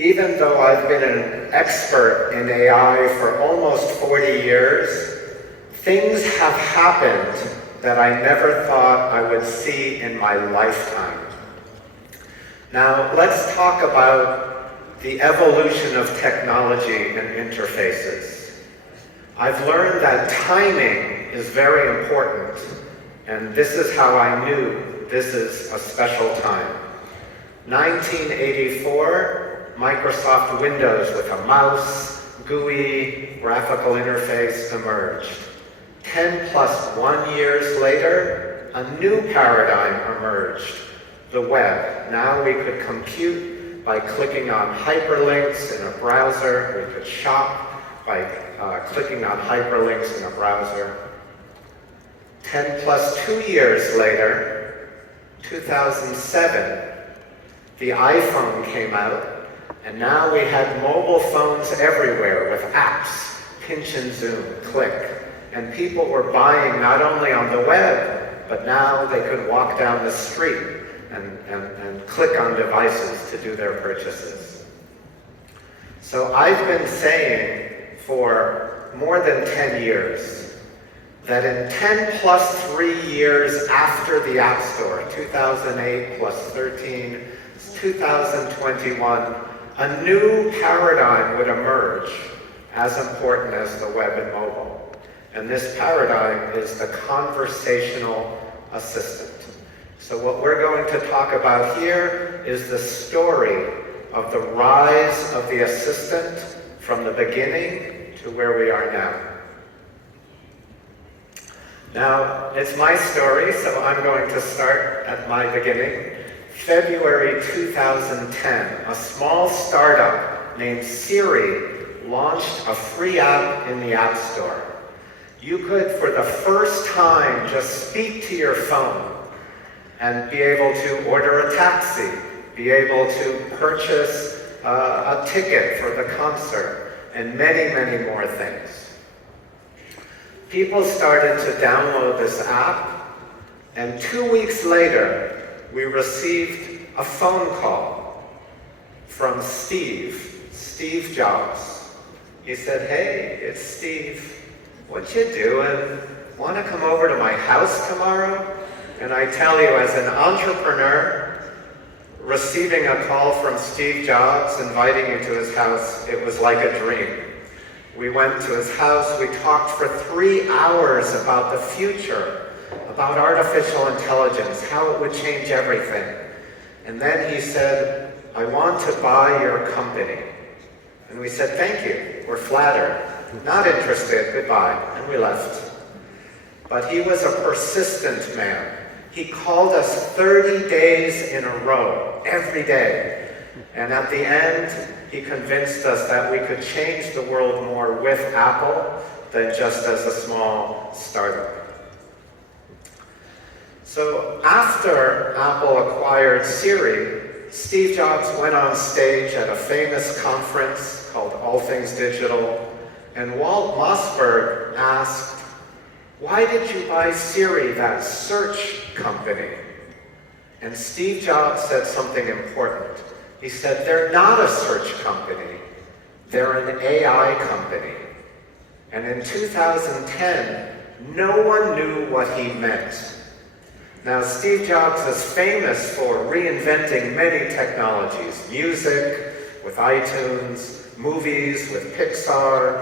Even though I've been an expert in AI for almost 40 years, things have happened that I never thought I would see in my lifetime. Now, let's talk about the evolution of technology and interfaces. I've learned that timing is very important, and this is how I knew this is a special time. 1984, Microsoft Windows with a mouse, GUI, graphical interface emerged. 10+1 years later, a new paradigm emerged, the web. Now we could compute by clicking on hyperlinks in a browser. We could shop by clicking on hyperlinks in a browser. 10+2 years later, 2007, the iPhone came out, and now we had mobile phones everywhere with apps, pinch and zoom, click. And people were buying not only on the web, but now they could walk down the street and click on devices to do their purchases. So I've been saying for more than 10 years that in 10+3 years after the App Store, 2008 plus 13, 2021, a new paradigm would emerge as important as the web and mobile. And this paradigm is the conversational assistant. So what we're going to talk about here is the story of the rise of the assistant from the beginning to where we are now. Now, it's my story, so I'm going to start at my beginning. February 2010, a small startup named Siri launched a free app in the App Store. You could, for the first time, just speak to your phone and be able to order a taxi, be able to purchase a ticket for the concert, and many, many more things. People started to download this app, and 2 weeks later, we received a phone call from Steve Jobs. He said, "Hey, it's Steve. What you doing? Want to come over to my house tomorrow?" And I tell you, as an entrepreneur, receiving a call from Steve Jobs inviting you to his house, it was like a dream. We went to his house, we talked for 3 hours about the future, about artificial intelligence, how it would change everything. And then he said, "I want to buy your company." And we said, "Thank you, we're flattered. Not interested, goodbye," and we left. But he was a persistent man. He called us 30 days in a row, every day. And at the end, he convinced us that we could change the world more with Apple than just as a small startup. So after Apple acquired Siri, Steve Jobs went on stage at a famous conference called All Things Digital, and Walt Mossberg asked, "Why did you buy Siri, that search company?" And Steve Jobs said something important. He said, "They're not a search company, they're an AI company." And in 2010, no one knew what he meant. Now, Steve Jobs is famous for reinventing many technologies: music with iTunes, movies with Pixar,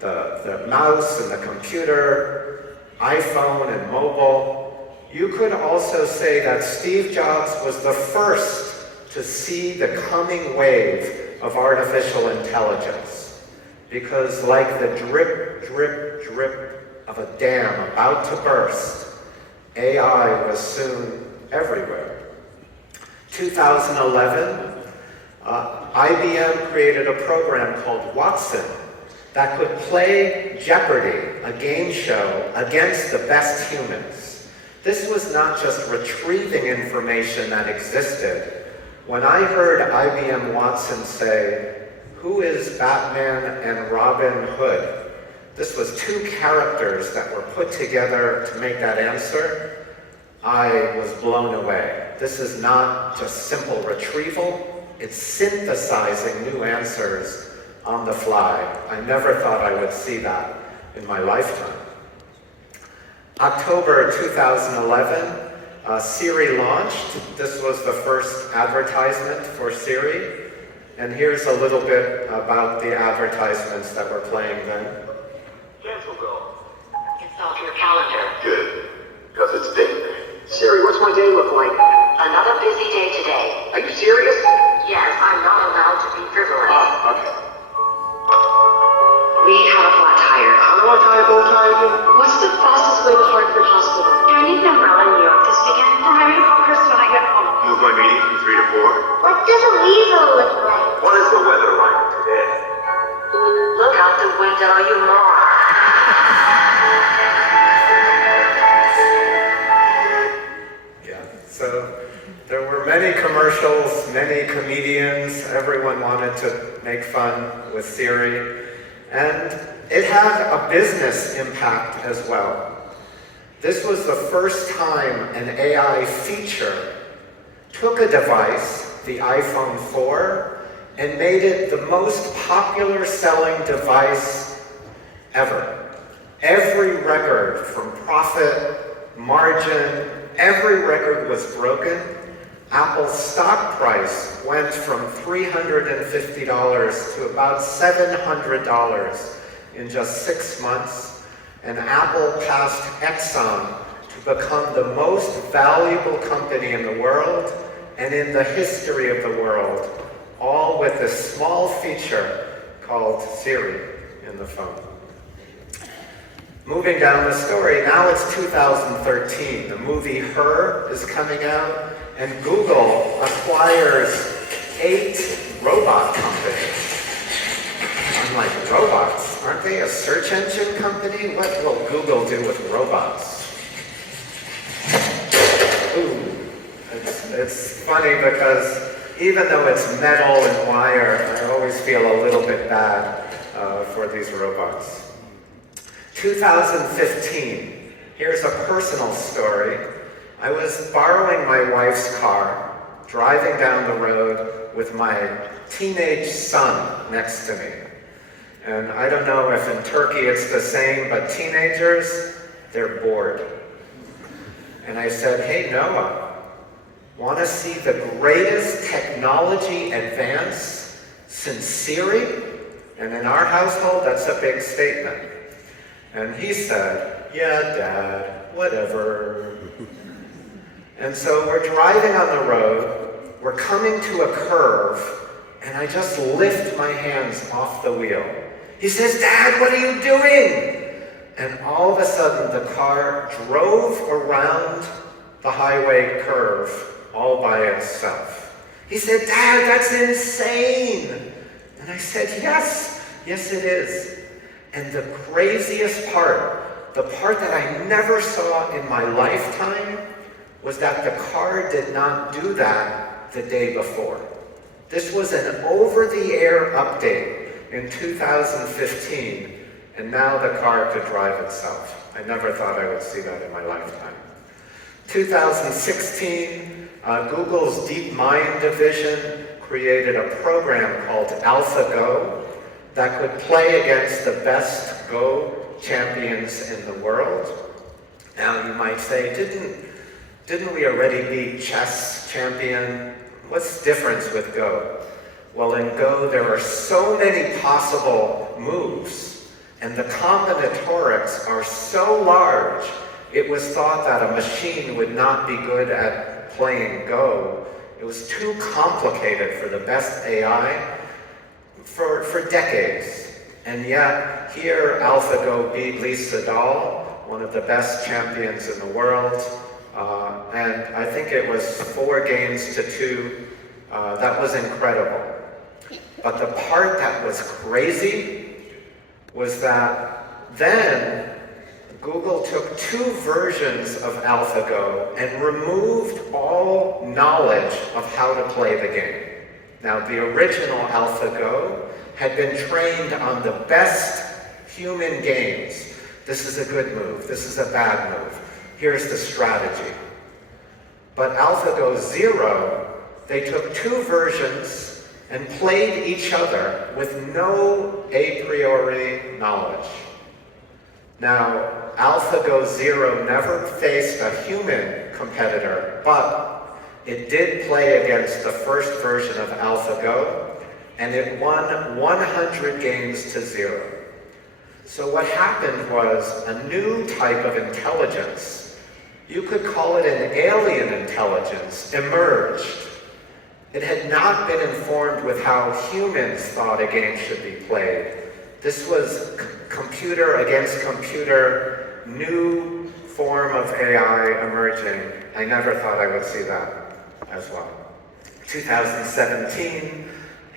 the mouse and the computer, iPhone and mobile. You could also say that Steve Jobs was the first to see the coming wave of artificial intelligence. Because like the drip, drip, drip of a dam about to burst, AI was soon everywhere. 2011, IBM created a program called Watson that could play Jeopardy, a game show, against the best humans. This was not just retrieving information that existed. When I heard IBM Watson say, "Who is Batman and Robin Hood?" This was 2 characters that were put together to make that answer. I was blown away. This is not just simple retrieval, It's synthesizing new answers on the fly. I never thought I would see that in my lifetime. October 2011, Siri launched. This was the first advertisement for Siri. And here's a little bit about the advertisements that were playing then. Cancel go. It's off your calendar. Good. Because it's date day. Siri, what's my day look like? Another busy day today. Are you serious? Yes, I'm not allowed to be frivolous. Okay. We have a flat tire. How do I tie a bow tie again? What's the fastest way to Hartford Hospital? Do I need an umbrella in New York this weekend? Or am I going to call Chris when I get home? Move my meeting from 3 to 4. What does a weasel look like? What is the weather like today? Look out the window, you moron. Yeah, so there were many commercials, many comedians, everyone wanted to make fun with Siri, and it had a business impact as well. This was the first time an AI feature took a device, the iPhone 4, and made it the most popular selling device ever. Every record from profit, margin, every record was broken. Apple's stock price went from $350 to about $700 in just 6 months, and Apple passed Exxon to become the most valuable company in the world and in the history of the world, all with this small feature called Siri in the phone. Moving down the story, now it's 2013. The movie Her is coming out, and Google acquires 8 robot companies. I'm like, robots? Aren't they a search engine company? What will Google do with robots? Ooh, it's funny because even though it's metal and wire, I always feel a little bit bad for these robots. 2015, here's a personal story. I was borrowing my wife's car, driving down the road with my teenage son next to me. And I don't know if in Turkey it's the same, but teenagers, they're bored. And I said, hey Noah, want to see the greatest technology advance since Siri? And in our household, that's a big statement. And he said, yeah, Dad, whatever. And so we're driving on the road, we're coming to a curve, and I just lift my hands off the wheel. He says, Dad, what are you doing? And all of a sudden the car drove around the highway curve all by itself. He said, Dad, that's insane. And I said, yes it is. And the craziest part, the part that I never saw in my lifetime, was that the car did not do that the day before. This was an over-the-air update in 2015, and now the car could drive itself. I never thought I would see that in my lifetime. 2016, Google's DeepMind division created a program called AlphaGo that could play against the best Go champions in the world. Now you might say, didn't we already beat chess champion? What's the difference with Go? Well, in Go, there are so many possible moves, and the combinatorics are so large, it was thought that a machine would not be good at playing Go. It was too complicated for the best AI for decades. And yet, here AlphaGo beat Lee Sedol, one of the best champions in the world, and I think it was 4 games to 2. That was incredible. But the part that was crazy was that then Google took 2 versions of AlphaGo and removed all knowledge of how to play the game. Now, the original AlphaGo had been trained on the best human games. This is a good move. This is a bad move. Here's the strategy. But AlphaGo Zero, they took 2 versions and played each other with no a priori knowledge. Now, AlphaGo Zero never faced a human competitor, but it did play against the first version of AlphaGo, and it won 100 games to 0. So what happened was a new type of intelligence, you could call it an alien intelligence, emerged. It had not been informed with how humans thought a game should be played. This was computer against computer, new form of AI emerging. I never thought I would see that as well. 2017,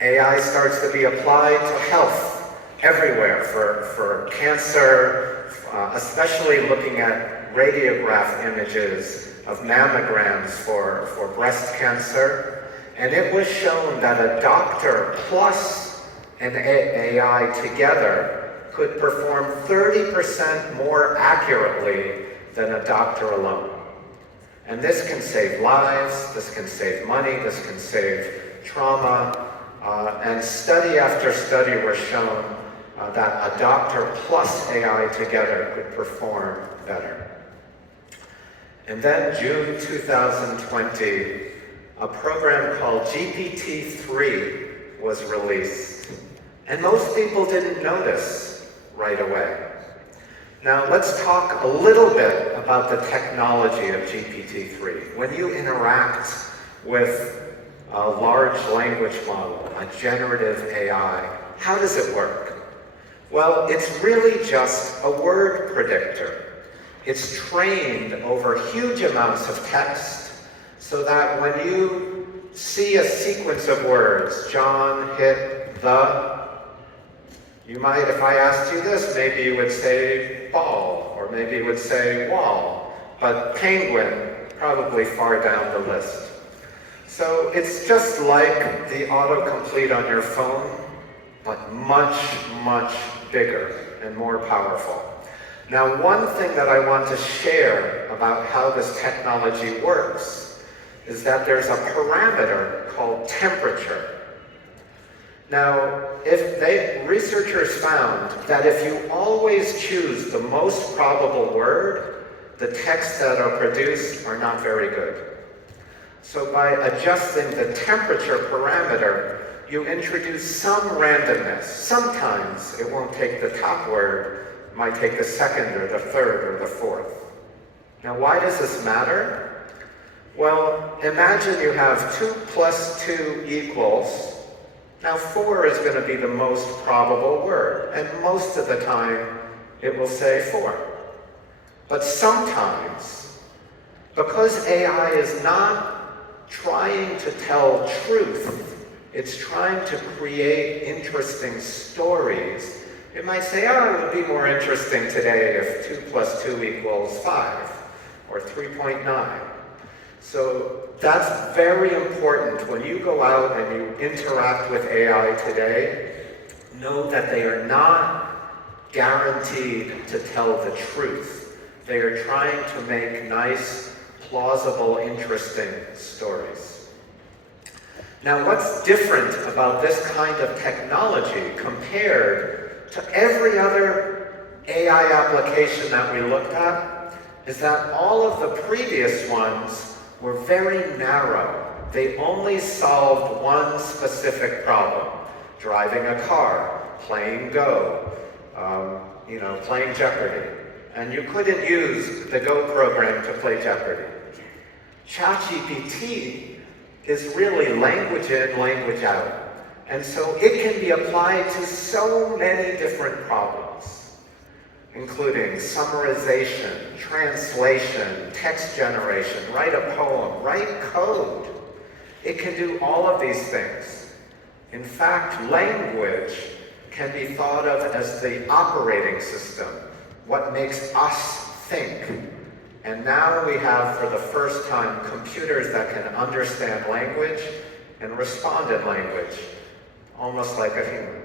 AI starts to be applied to health everywhere for cancer, especially looking at radiograph images of mammograms for breast cancer. And it was shown that a doctor plus an AI together could perform 30% more accurately than a doctor alone. And this can save lives, this can save money, this can save trauma, and study after study was shown that a doctor plus AI together could perform better. And then June 2020, a program called GPT-3 was released. And most people didn't notice right away. Now let's talk a little bit about the technology of GPT-3. When you interact with a large language model, a generative AI, how does it work? Well, it's really just a word predictor. It's trained over huge amounts of text so that when you see a sequence of words, John hit the, you might, if I asked you this, maybe you would say ball, or maybe you would say wall, but penguin, probably far down the list. So it's just like the autocomplete on your phone, but much, much bigger and more powerful. Now, one thing that I want to share about how this technology works is that there's a parameter called temperature. Now, researchers found that if you always choose the most probable word, the texts that are produced are not very good. So by adjusting the temperature parameter, you introduce some randomness. Sometimes it won't take the top word, it might take the second or the third or the fourth. Now, why does this matter? Well, imagine you have 2 plus 2 equals. Now 4 is going to be the most probable word, and most of the time it will say 4. But sometimes, because AI is not trying to tell truth, it's trying to create interesting stories, it might say, oh, it would be more interesting today if 2 plus 2 equals 5, or 3.9. So that's very important. When you go out and you interact with AI today, know that they are not guaranteed to tell the truth. They are trying to make nice, plausible, interesting stories. Now, what's different about this kind of technology compared to every other AI application that we looked at is that all of the previous ones were very narrow. They only solved one specific problem: driving a car, playing Go, playing Jeopardy. And you couldn't use the Go program to play Jeopardy. ChatGPT is really language in, language out. And so it can be applied to so many different problems, including summarization, translation, text generation, write a poem, write code. It can do all of these things. In fact, language can be thought of as the operating system, what makes us think. And now we have, for the first time, computers that can understand language and respond in language, almost like a human.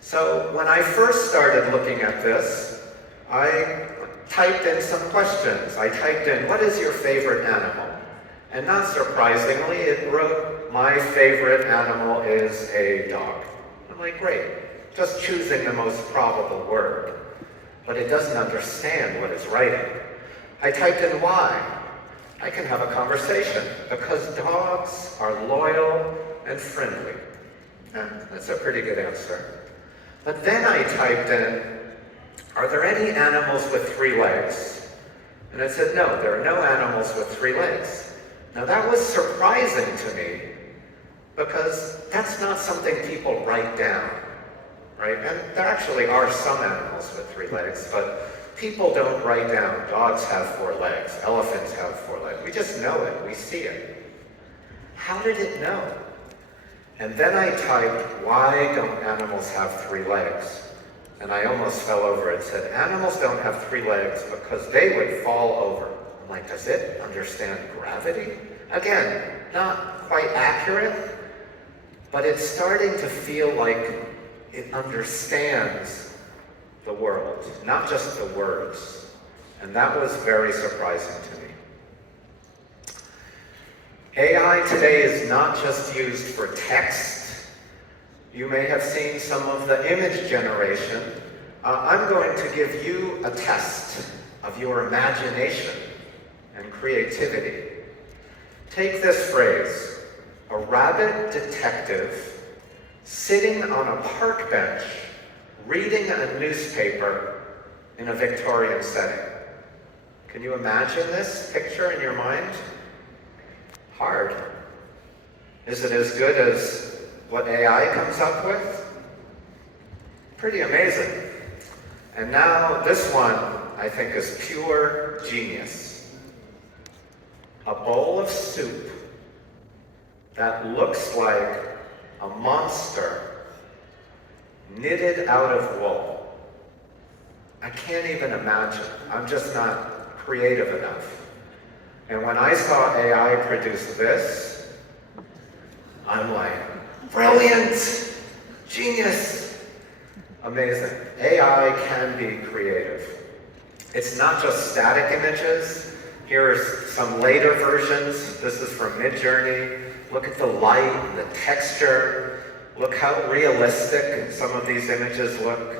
So when I first started looking at this, I typed in some questions. I typed in, what is your favorite animal? And not surprisingly, it wrote my favorite animal is a dog. I'm like, great, just choosing the most probable word. But it doesn't understand what it's writing. I typed in why. I can have a conversation because dogs are loyal and friendly. That's a pretty good answer. But then I typed in, are there any animals with 3 legs? And it said, no, there are no animals with 3 legs. Now that was surprising to me because that's not something people write down, right? And there actually are some animals with 3 legs, but people don't write down, dogs have 4 legs, elephants have 4 legs. We just know it, we see it. How did it know? And then I typed, why don't animals have 3 legs? And I almost fell over. It said, animals don't have 3 legs because they would fall over. I'm like, does it understand gravity? Again, not quite accurate, but it's starting to feel like it understands the world, not just the words. And that was very surprising to me. AI today is not just used for text. You may have seen some of the image generation. I'm going to give you a test of your imagination and creativity. Take this phrase, a rabbit detective sitting on a park bench reading a newspaper in a Victorian setting. Can you imagine this picture in your mind? Hard. Is it as good as what AI comes up with? Pretty amazing. And now this one, I think, is pure genius. A bowl of soup that looks like a monster knitted out of wool. I can't even imagine. I'm just not creative enough. And when I saw AI produce this, I'm like, brilliant, genius, amazing. AI can be creative. It's not just static images. Here's some later versions. This is from Midjourney. Look at the light and the texture. Look how realistic some of these images look.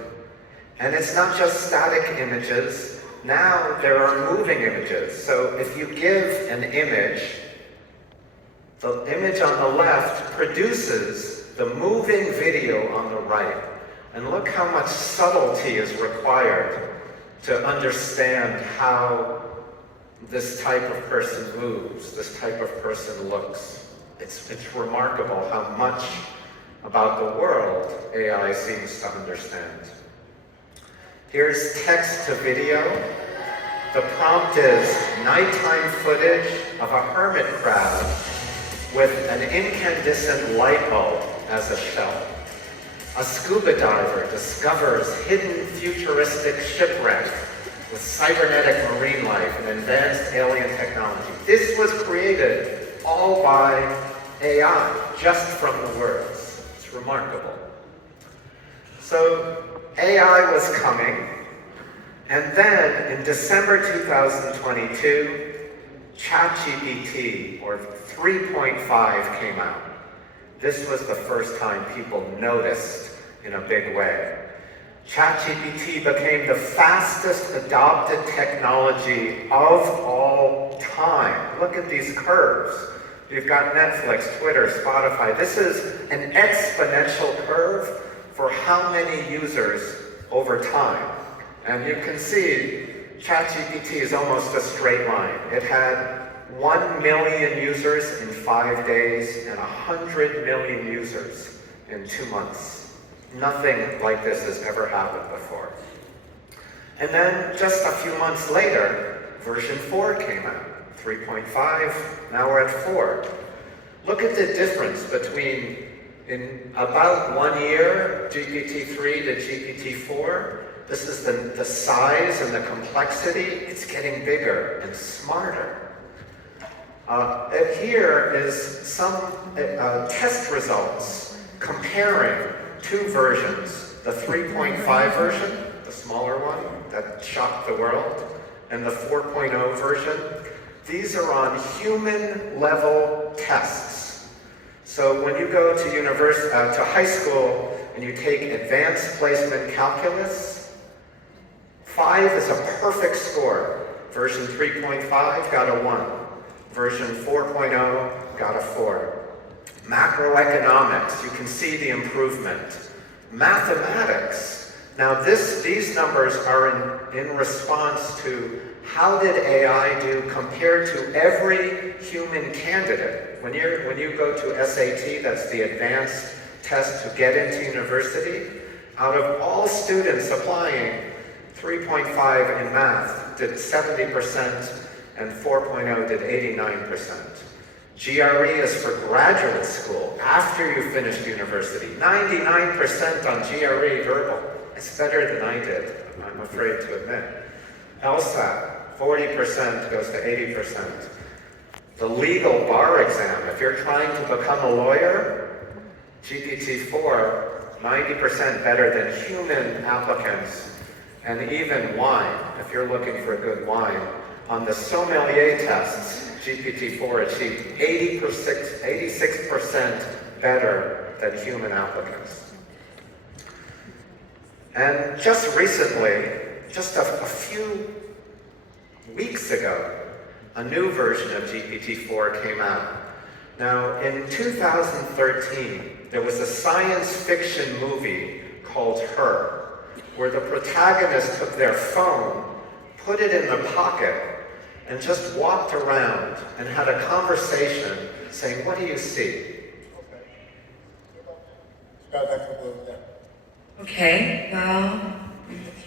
And it's not just static images. Now there are moving images. So if you give an image, the image on the left produces the moving video on the right. And look how much subtlety is required to understand how this type of person moves, this type of person looks. It's remarkable how much about the world AI seems to understand. Here's text to video. The prompt is nighttime footage of a hermit crab with an incandescent light bulb as a shell. A scuba diver discovers hidden futuristic shipwreck with cybernetic marine life and advanced alien technology. This was created all by AI, just from the words. It's remarkable. So AI was coming, and then in December 2022, ChatGPT, or 3.5, came out. This was the first time people noticed in a big way. ChatGPT became the fastest adopted technology of all time. Look at these curves. You've got Netflix, Twitter, Spotify. This is an exponential curve for how many users over time. And you can see ChatGPT is almost a straight line. It had 1 million users in 5 days and 100 million users in 2 months. Nothing like this has ever happened before. And then just a few months later, version 4 came out. 3.5, now we're at 4. Look at the difference between, in about 1 year, GPT-3 to GPT-4. This is the size and the complexity. It's getting bigger and smarter. Here is some test results comparing 2 versions. The 3.5 version, the smaller one that shocked the world, and the 4.0 version. These are on human-level tests. So when you go to high school and you take advanced placement calculus, 5 is a perfect score. Version 3.5 got a 1. Version 4.0 got a 4. Macroeconomics, you can see the improvement. Mathematics, now these numbers are in response to how did AI do compared to every human candidate. When you go to SAT, that's the advanced test to get into university, out of all students applying, 3.5 in math did 70% and 4.0 did 89%. GRE is for graduate school, after you finished university. 99% on GRE verbal. It's better than I did, I'm afraid to admit. LSAT, 40% goes to 80%. The legal bar exam, if you're trying to become a lawyer, GPT-4, 90% better than human applicants. And even wine, if you're looking for a good wine, on the sommelier tests, GPT-4 achieved 86% better than human applicants. And just recently, just a few weeks ago, a new version of GPT-4 came out. Now, in 2013, there was a science fiction movie called Her, where the protagonist took their phone, put it in the pocket, and just walked around and had a conversation saying, "What do you see?" Okay, well,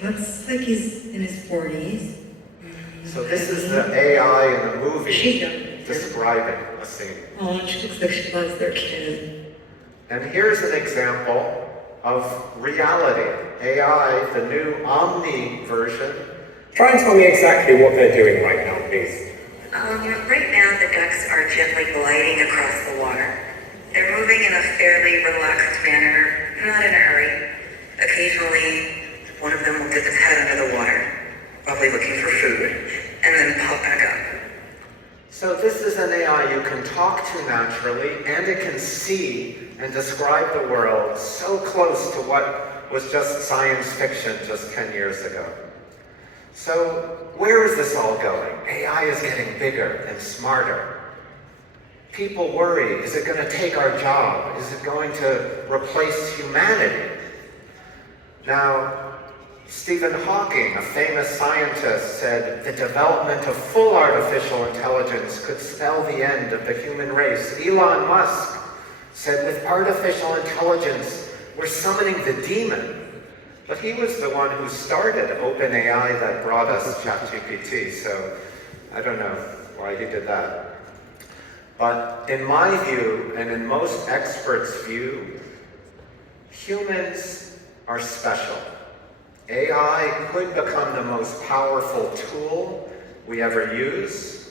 looks like he's in his 40s. So this is the AI in the movie She's young. describing a scene. Oh, she looks like she loves their kid. And here's an example of reality. AI, the new Omni version. Try and tell me exactly what they're doing right now, please. Right now the ducks are gently gliding across the water. They're moving in a fairly relaxed manner, not in a hurry. Occasionally, one of them will dip its head under the water, probably looking for food, and then pop back up. So this is an AI you can talk to naturally, and it can see and describe the world so close to what was just science fiction just 10 years ago. So where is this all going? AI is getting bigger and smarter. People worry, is it going to take our job? Is it going to replace humanity? Now, Stephen Hawking, a famous scientist, said the development of full artificial intelligence could spell the end of the human race. Elon Musk said with artificial intelligence, we're summoning the demon. But he was the one who started OpenAI that brought us ChatGPT, so I don't know why he did that. But in my view, and in most experts' view, humans are special. AI could become the most powerful tool we ever use,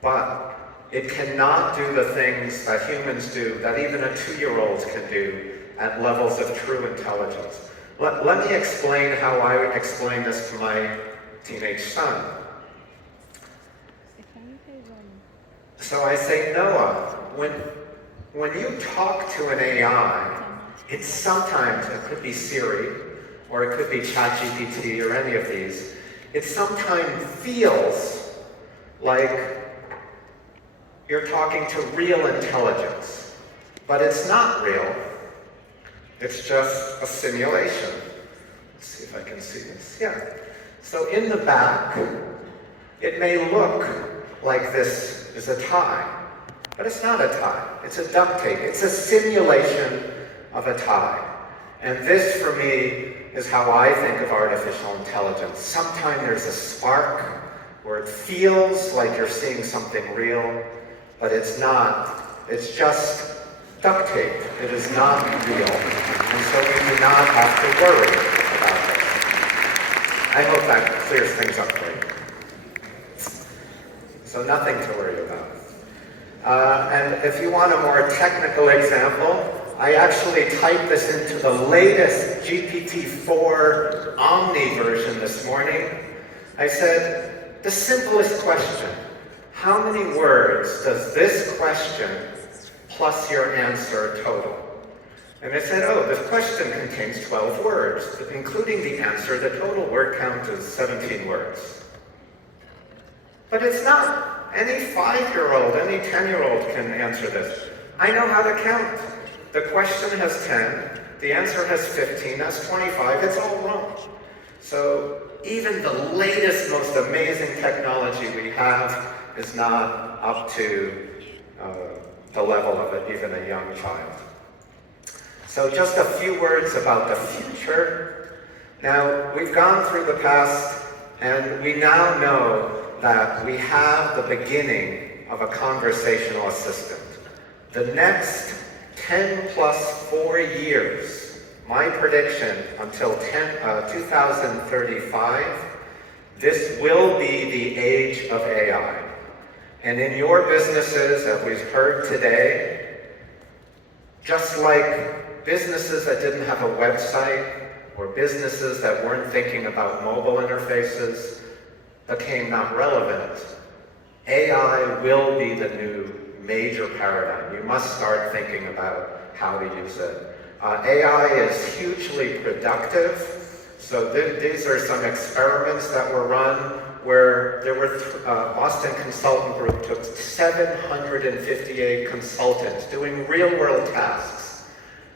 but it cannot do the things that humans do, that even a 2-year-old can do at levels of true intelligence. Let me explain how I would explain this to my teenage son. So I say, Noah, when you talk to an AI, it's sometimes, it could be Siri, or it could be ChatGPT, or any of these, it sometimes feels like you're talking to real intelligence. But it's not real. It's just a simulation. Let's see if I can see this. Yeah. So in the back, it may look like this is a tie, but it's not a tie. It's a duct tape. It's a simulation of a tie. And this, for me, is how I think of artificial intelligence. Sometimes there's a spark where it feels like you're seeing something real, but it's not. It's just duct tape. It is not real. And so we do not have to worry about this. I hope that clears things up for you. So nothing to worry about. And if you want a more technical example, I actually typed this into the latest GPT-4 Omni version this morning. I said, the simplest question, how many words does this question plus your answer total. And it said, oh, this question contains 12 words, including the answer. The total word count is 17 words. But it's not. Any 5-year-old, any 10-year-old can answer this. I know how to count. The question has 10, the answer has 15, that's 25, it's all wrong. So even the latest, most amazing technology we have is not up to the level of even a young child. So just a few words about the future. Now, we've gone through the past, and we now know that we have the beginning of a conversational assistant. The next 10 plus 4 years, my prediction until 2035, this will be the age of AI. And in your businesses, as we've heard today, just like businesses that didn't have a website or businesses that weren't thinking about mobile interfaces became not relevant, AI will be the new major paradigm. You must start thinking about how to use it. AI is hugely productive. So these are some experiments that were run where there were Boston Consultant Group took 758 consultants doing real-world tasks.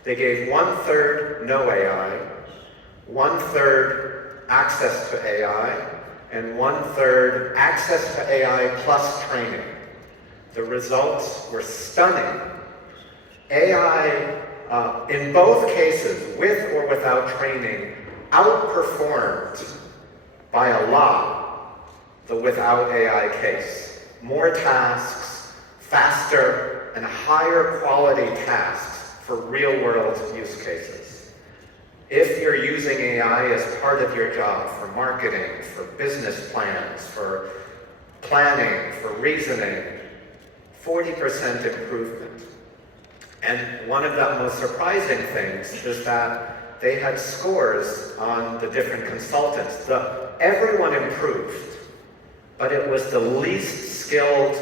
They gave 1/3 no AI, 1/3 access to AI, and 1/3 access to AI plus training. The results were stunning. AI, in both cases, with or without training, outperformed by a lot the without AI case. More tasks, faster, and higher quality tasks for real-world use cases. If you're using AI as part of your job for marketing, for business plans, for planning, for reasoning, 40% improvement. And one of the most surprising things is that they had scores on the different consultants. Everyone improved, but it was the least skilled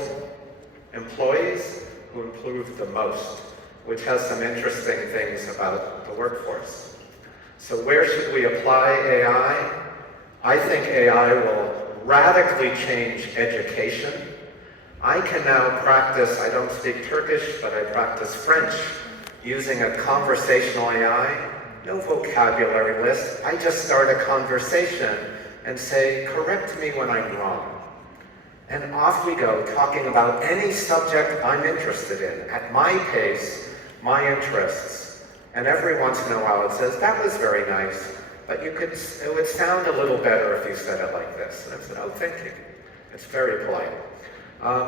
employees who improved the most, which has some interesting things about the workforce. So where should we apply AI? I think AI will radically change education. I can now practice, I don't speak Turkish, but I practice French using a conversational AI. No vocabulary list. I just start a conversation and say, correct me when I'm wrong. And off we go, talking about any subject I'm interested in, at my pace, my interests. And every once in a while it says, that was very nice, but it would sound a little better if you said it like this. And I said, oh, thank you. It's very polite.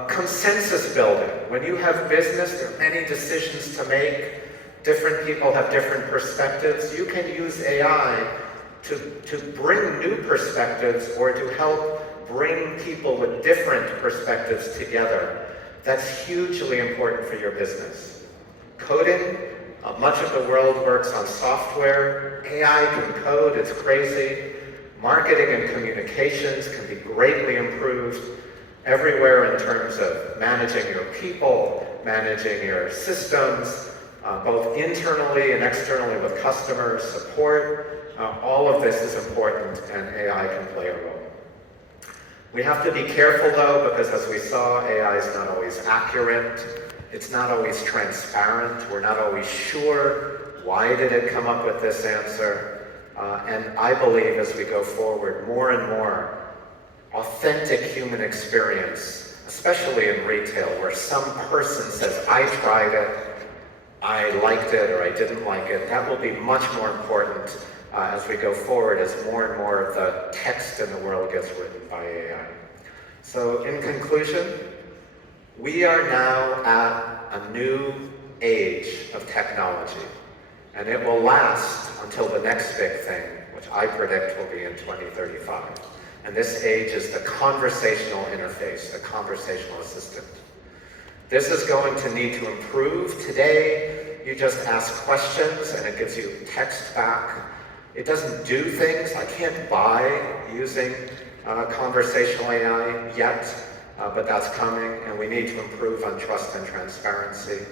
Consensus building. When you have business, there are many decisions to make. Different people have different perspectives. You can use AI to bring new perspectives or to help bring people with different perspectives together. That's hugely important for your business. Coding, much of the world works on software. AI can code, it's crazy. Marketing and communications can be greatly improved everywhere in terms of managing your people, managing your systems, both internally and externally with customers, support. All of this is important and AI can play a role. We have to be careful though, because as we saw, AI is not always accurate. It's not always transparent. We're not always sure why did it come up with this answer. And I believe as we go forward, more and more authentic human experience, especially in retail, where some person says, I tried it, I liked it, or I didn't like it. That will be much more important as we go forward, as more and more of the text in the world gets written by AI. So in conclusion, we are now at a new age of technology, and it will last until the next big thing, which I predict will be in 2035. And this age is the conversational interface, the conversational assistant. This is going to need to improve. Today, you just ask questions and it gives you text back. It doesn't do things. I can't buy using conversational AI yet, but that's coming, and we need to improve on trust and transparency.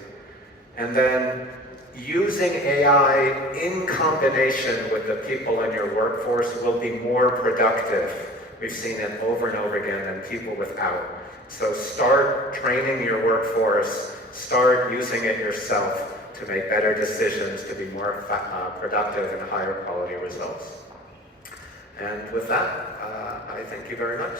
And then using AI in combination with the people in your workforce will be more productive. We've seen it over and over again than people without. So start training your workforce, start using it yourself to make better decisions, to be more productive and higher quality results. And with that, I thank you very much.